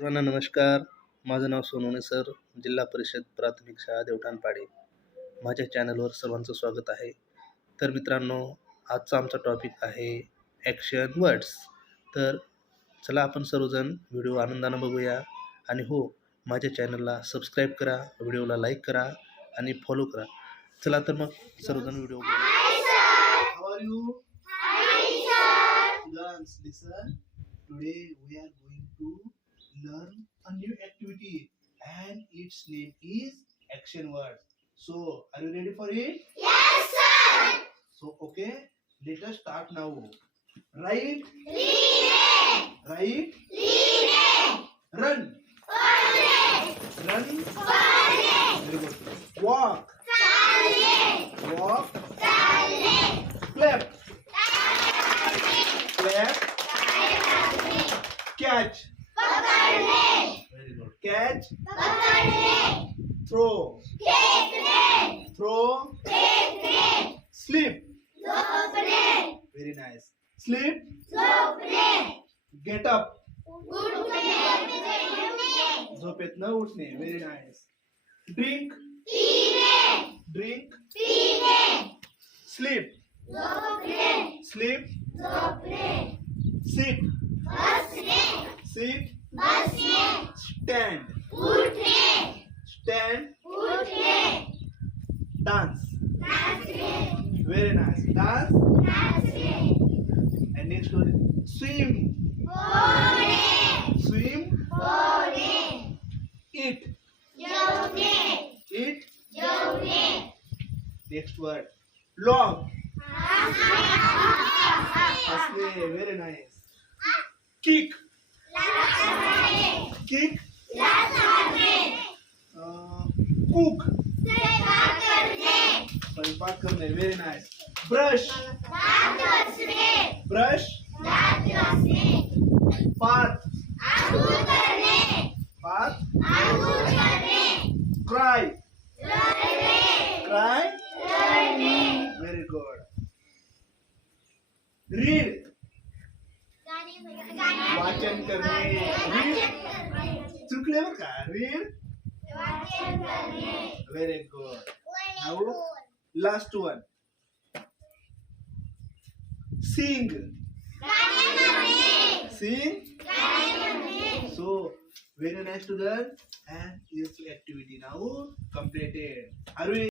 सर्वांना नमस्कार. माझं नाव सोनवणे सर. जिल्हा परिषद प्राथमिक शाळा देवठाणपाडे. माझ्या चॅनलवर सर्वांचं स्वागत आहे. तर मित्रांनो आजचा आमचा टॉपिक आहे ॲक्शन वर्ड्स. तर चला आपण सर्वजण व्हिडिओ आनंदानं बघूया. आणि हो माझ्या चॅनलला सबस्क्राईब करा व्हिडिओला लाईक करा आणि फॉलो करा. चला तर मग सर्वजण video How are you? Students, listen. Today we are going to learn a new activity and its name is action words. So, are you ready for it? Yes, sir. So, okay, let us start now. Right, Reading. right, Reading. run, Falling. run. Falling. Very good. Walk, Falling. walk, Falling. clap, clap, catch. Sleep. झोपने Very nice. Sleep, झोपने get up. उठने झोपेत न उठणे. Very nice. Drink, पीने drink, पीने sleep, झोपने sleep, झोपने sit, बसने sit, बसने stand, उठने stand, उठने dance. नाचने Very nice. Dance. नाचने And next one, swim, बोलने swim, बोलने eat, जौने eat. जौने Next word, log. हंसने हसणे. Very nice. Kick, Cook. स्वयंपाक करणे स्वयंपाक करणे. Very nice. Brush, दात घासणे brush. दात घासणे Bath, आंघोळ करणे bath. आंघोळ करणे Cry, रडणे cry. रडणे Very good. Read, वाचन करणे. Read. चुकले बरं का read Very good. Now, last one. Sing. Sing. So, very nice student. And this activity now completed. Are we